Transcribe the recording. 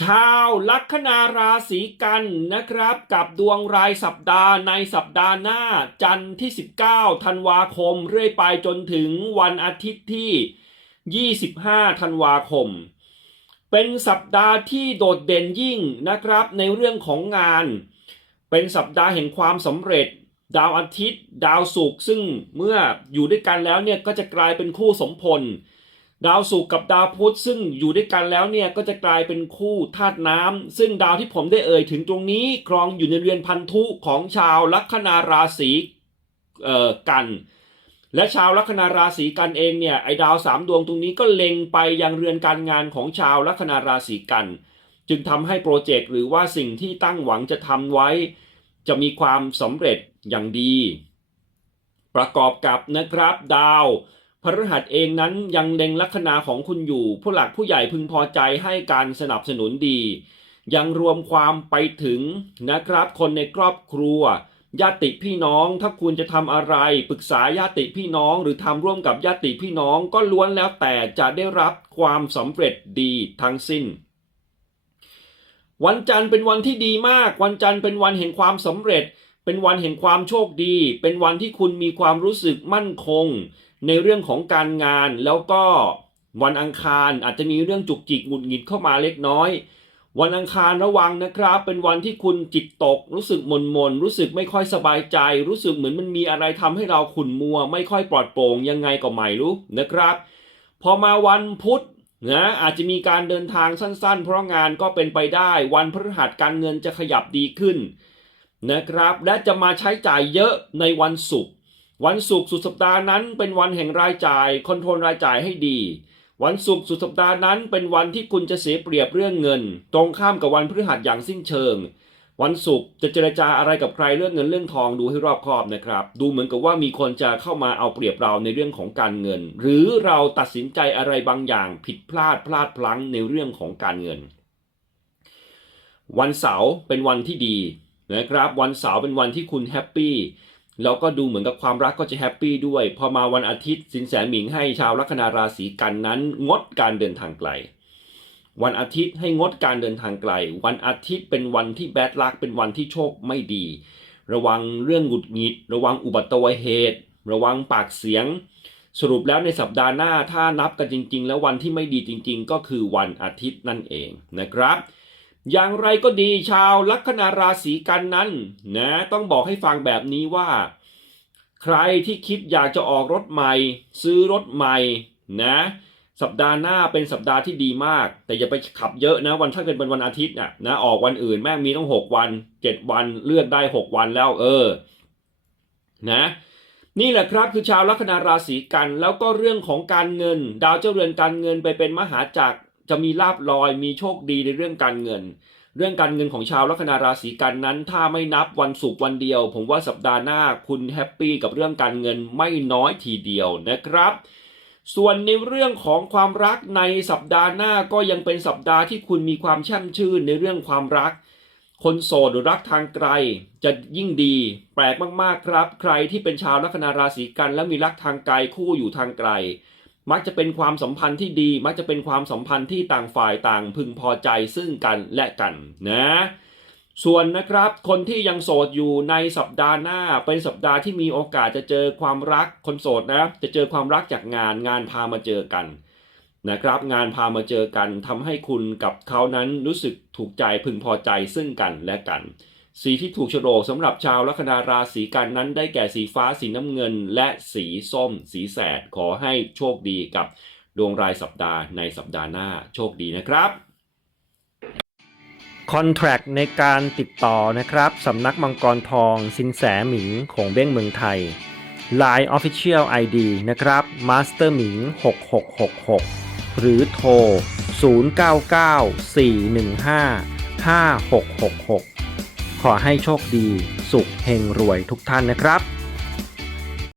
ชาวลัคนาราศีกันนะครับ กับดวงรายสัปดาห์ในสัปดาห์หน้า จันทร์ที่ 19 ธันวาคม เรื่อยไปจนถึงวันอาทิตย์ที่ 25 ธันวาคม เป็นสัปดาห์ที่โดดเด่นยิ่งนะครับในเรื่องของงาน เป็นสัปดาห์แห่งความสำเร็จ ดาวอาทิตย์ ดาวศุกร์ซึ่งเมื่ออยู่ด้วยกันแล้วเนี่ยก็จะกลายเป็นคู่สมพล ดาวศุกร์กับดาวพุธซึ่งอยู่ด้วยกันแล้วเนี่ยก็จะกลายเป็นคู่ธาตุน้ำซึ่งดาวที่ผมได้เอ่ยถึงตรงนี้ครองอยู่ในเรือนพันธุของชาวลัคนาราศีกัน และชาวลัคนาราศีกันเองเนี่ยไอ้ดาวสามดวงตรงนี้ก็เล็งไปยังเรือนการงานของชาวลัคนาราศีกัน จึงทำให้โปรเจกต์หรือว่าสิ่งที่ตั้งหวังจะทำไว้ จะมีความสำเร็จอย่างดี ประกอบกับนะครับดาว พฤหัสเองนั้นยังเล็งลัคนาของคุณอยู่ ผู้หลักผู้ใหญ่พึงพอใจให้การสนับสนุนดี ยังรวมความไปถึงนะครับ คนในครอบครัวญาติพี่น้องถ้าคุณจะทำอะไรปรึกษาญาติพี่น้อง หรือทำร่วมกับญาติพี่น้องก็ล้วนแล้วแต่จะได้รับความสำเร็จดีทั้งสิ้น วันจันทร์เป็นวันที่ดีมาก วันจันทร์เป็นวันแห่งความสำเร็จ เป็นวันแห่งความโชคดี เป็นวันที่คุณมีความรู้สึกมั่นคง ในเรื่องของการงาน แล้วก็วันอังคารอาจจะมีเรื่องจุกจิกหงุดหงิดเข้ามาเล็กน้อย วันอังคารระวังนะครับ เป็นวันที่คุณจิตตก รู้สึกมนมนรู้สึกไม่ค่อยสบายใจ รู้สึกเหมือนมันมีอะไรทำให้เราขุ่นมัว ไม่ค่อยปลอดโปร่งยังไงก็ไม่รู้นะครับ พอมาวันพุธนะอาจจะมีการเดินทางสั้น ๆ เพราะงานก็เป็นไปได้ วันพฤหัสการเงินจะขยับดีขึ้น นะครับและจะมาใช้จ่ายเยอะในวันศุกร์วันศุกร์สุดสัปดาห์นั้นเป็นวันแห่งรายจ่ายคอนโทรลรายจ่ายให้ดี วันศุกร์สุดสัปดาห์นั้นเป็นวันที่คุณจะเสียเปรียบเรื่องเงิน ตรงข้ามกับวันพฤหัสอย่างสิ้นเชิง วันศุกร์จะเจรจาอะไรกับใครเรื่องเงินเรื่องทองดูให้รอบคอบนะครับ ดูเหมือนกับว่ามีคนจะเข้ามาเอาเปรียบเราในเรื่องของการเงิน หรือเราตัดสินใจอะไรบางอย่างผิดพลาดพลาดพลั้งในเรื่องของการเงิน วันเสาร์เป็นวันที่ดี นะครับ วันเสาร์เป็นวันที่คุณแฮปปี้แล้วก็ดูเหมือนกับความรักก็จะแฮปปี้ด้วย พอมาวันอาทิตย์สินแสหมิงให้ชาวลัคนาราศีกันนั้น งดการเดินทางไกล วันอาทิตย์ให้งดการเดินทางไกล วันอาทิตย์เป็นวันที่แบดลักเป็นวันที่โชคไม่ดี ระวังเรื่องหงุดหงิด ระวังอุบัติเหตุ ระวังปากเสียง สรุปแล้วในสัปดาห์หน้าถ้านับกันจริง ๆ แล้ววันที่ไม่ดีจริง ๆ ก็คือวันอาทิตย์นั่นเองนะครับ อย่างไรก็ดีชาวลัคนาราศีกันนั้นนะต้องบอกให้ฟังแบบนี้ว่า ใครที่คิดอยากจะออกรถใหม่ ซื้อรถใหม่นะสัปดาห์หน้าเป็นสัปดาห์ที่ดีมาก แต่อย่าไปขับเยอะนะวันถ้าเกิดเป็นวันอาทิตย์น่ะนะออกวันอื่นแม่งมีต้องหกวันเจ็ดวันเลือกได้หกวันแล้วเออนะนี่แหละครับคือชาวลัคนาราศีกัน แล้วก็เรื่องของการเงิน ดาวเจ้าเรือนการเงินไปเป็นมหาจักร จะมีลาบลอยมีโชคดีในเรื่องการเงิน เรื่องการเงินของชาวลัคนาราศีกันนั้น ถ้าไม่นับวันศุกร์วันเดียว ผมว่าสัปดาห์หน้าคุณแฮปปี้กับเรื่องการเงินไม่น้อยทีเดียวนะครับส่วนในเรื่องของความรักในสัปดาห์หน้าก็ยังเป็นสัปดาห์ที่คุณมีความช่มชื่นในเรื่องความรัก คนโสดหรือรักทางไกลจะยิ่งดี แปลกมากๆครับ ใครที่เป็นชาวลัคนาราศีกันแล้วมีรักทางไกลคู่อยู่ทางไกล มักจะเป็นความสัมพันธ์ที่ดี มักจะเป็นความสัมพันธ์ที่ต่างฝ่ายต่างพึงพอใจซึ่งกันและกันนะส่วนนะครับคนที่ยังโสดอยู่ในสัปดาห์หน้าเป็นสัปดาห์ที่มีโอกาสจะเจอความรักคนโสดนะจะเจอความรักจากงานงานพามาเจอกันนะครับ งานพามาเจอกันทำให้คุณกับเขานั้นรู้สึกถูกใจพึงพอใจซึ่งกันและกัน สีที่ถูกโฉลกสำหรับชาวลัคนาราศีกันนั้นได้แก่สีฟ้าสีน้ำเงิน และสีส้ม สีแสด ขอให้โชคดีกับดวงรายสัปดาห์ในสัปดาห์หน้าโชคดีนะครับคอนแทรคในการติดต่อนะครับสำนักมังกรทองสินแสหมิงของเบ้งเมืองไทย Line Official ID นะครับ Master หมิง6666 หรือโทร 0994155666 ขอให้โชคดี สุขเฮงรวยทุกท่านนะครับ